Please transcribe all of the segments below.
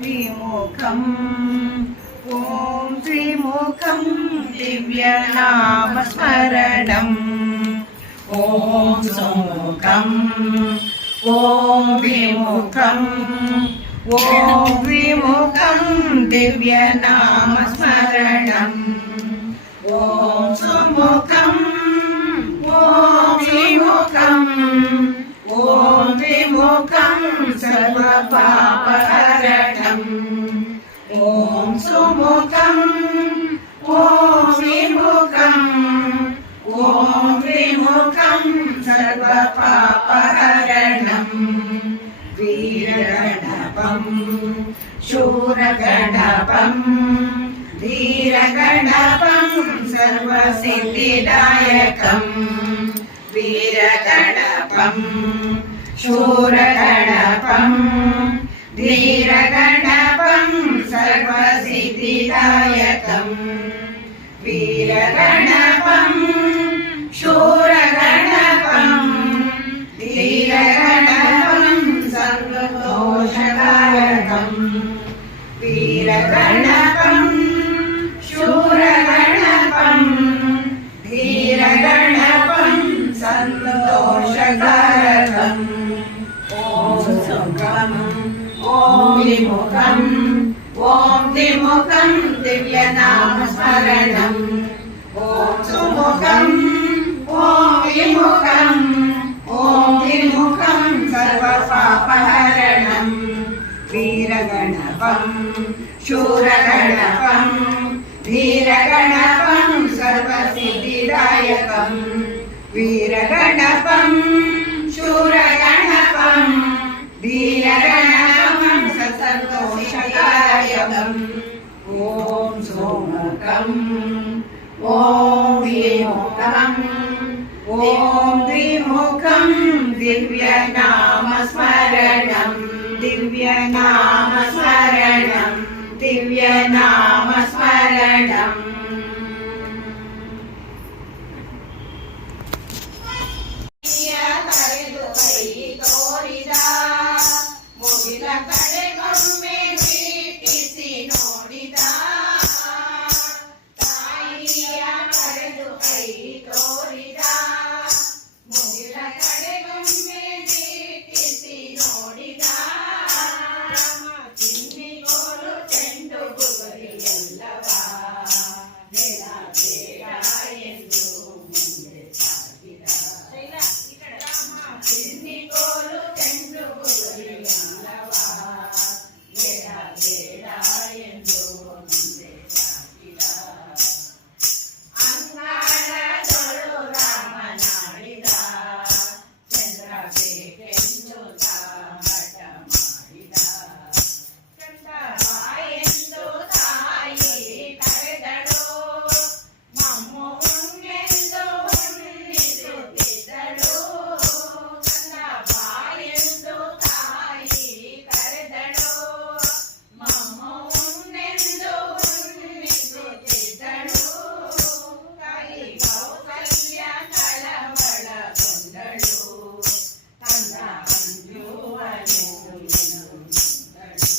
त्रिमुखम् ॐ त्रिमुखं दिव्यनामस्मरणम् ॐ सुमुखम् ॐ विमुखम् ॐ विमुखं दिव्यनामस्मरणम् ॐ सुमुखम् ॐ विमुखम् ॐ विमुखं सर्वपापहरणम् ॐ सुमुखम् ॐ विमुखम् ॐ विमुखं सर्वपापहरणम् वीरगणपं शूरगणपं धीरगणपं सर्वसिद्धिदायकं वीरगणपं शूरगणपं धीरगणपं सर्वसिद्धिदायकं वीरगणपं शूरगणपं धीरगणपं सर्वदोषकारकं वीरगणपं शूरगणपं धीरगणपं सर्वदोषकारकम् ॐ सुमुखम् ॐ विमुखम् ॐ त्रिमुखं दिव्यनामस्मरणम् ॐ सुमुखम् ॐ विमुखम् ॐ त्रिमुखं सर्वपापहरणम् वीरगणपं शूरगणपं धीरगणपं सर्वसिद्धिदायकं वीरगणपं शूरगणपं धीरगणपं सर्वदोषकारकम् ॐ सुमुखम् ॐ विमुखम् ॐ त्रिमुखं दिव्यनामस्मरणम् दिव्यनामस्मरणम् दिव्यनामस्मरणम् ಕರೆದು ಕೈ ತೋರಿದ ಮುಗಿಲ ಕಡೆಗೊಮ್ಮೆ ಪ್ರೀತಿಸಿ ನೋಡಿದ ತಾಯಿಯ ಕರೆದು ಕೈ ತೋರಿದ ಮುಗಿಲ ಕಡೆಗೊಮ್ಮೆ ಪ್ರೀತಿಸಿ ನೋಡಿದ ಚಿನ್ನಿಗೋಲು ಚೆಂಡು ಬುಗುರಿ ಎಲ್ಲವ ಬೇಡ ಬೇಡ ಎಂದು ಮುಂದೆ ಸಾಗಿದ ಚಿನ್ನಿಗೋಲು ಚೆಂಡು ಬುಗುರಿ ಎಲ್ಲವ ಬೇಡ ಬೇಡ ಎಂದು ಮುಂದೆ ಸಾಗಿದ ಅಂಗಾಳದೊಳು ರಾಮನಾಡಿದ ಚಂದ್ರ ಬೇಕೆಂದು ಹಠ ಮಾಡಿದ ಬಾ ಎಂದು ತಾಯಿ ಕರೆದಳು ನಮ್ಮುಣ್ಣೆಂದು ಉಣ್ಣಿಸುತ್ತಿದ್ದಳು ಬಾ ಎಂದು ತಾಯಿ ಕರೆದಳು ಮಮ್ಮುಣ್ಣೆಂದು ಉಣ್ಣಿಸುತ್ತಿದ್ದಳು ತಾಯಿ ಕೌಸಲ್ಯ ಕಳವಳಗೊಂಡಳು ತನ್ನ ಅಂಜುವನು ಎಂದಳು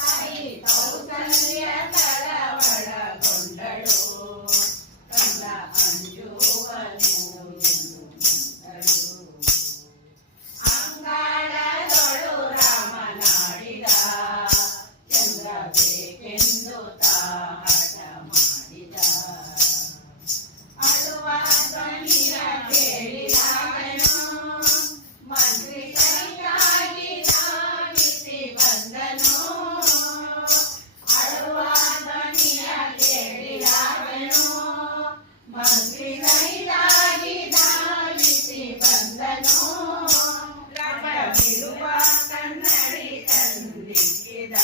ತಾಯಿ ಕೌಸಲ್ಯ ಕಳವಳಗೊಂಡಳು ತನ್ನ ಅಂಜುವನು ಎಂದಳು ಅಂಗಾಳದೊಳು ರಾಮನಾಡಿದ ಚಂದ್ರ ಬೇಕೆಂದು ಹಠ ಮಾಡಿದ ಅಳುವ ಧ್ವನಿಯ ಕೇಳಿದಾಗನು ಮಂತ್ರಿ ಕೈಗಾಗಿ ಧಾವಿಸಿ ಬಂದನು ಅಳುವ ಧ್ವನಿಯ ಕೇಳಿದಾಗನು ಮಂತ್ರಿ ಕೈಗಾಗಿ ಧಾವಿಸಿ ಬಂದನು ರಕ್ತವಿರುವ ಕನ್ನಡಿ ತಂದಿಕ್ಕಿದ